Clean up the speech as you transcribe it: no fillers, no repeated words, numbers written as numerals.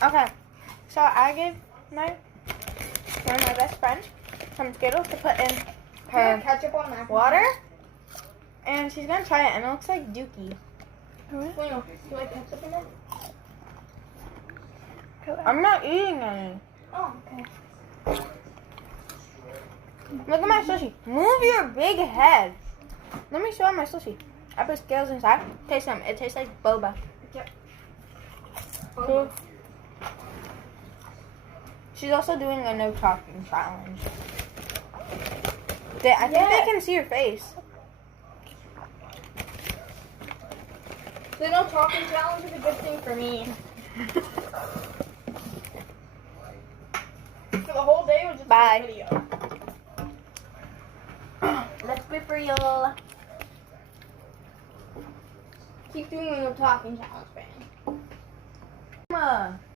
Okay, so I gave one of my best friends some Skittles to put in her ketchup on that water, and she's gonna try it, and it looks like Dookie. Wait, do you like ketchup in it? I'm not eating any. Oh, okay. Look at my sushi. Move your big head. Let me show you my sushi. I put Skittles inside. Taste them. It tastes like boba. Yep. Cool. She's also doing a no talking challenge. I think they can see your face. The no talking challenge is a good thing for me. For the whole day, it was just Bye. a video. Let's be for real. Keep doing the no talking challenge, man.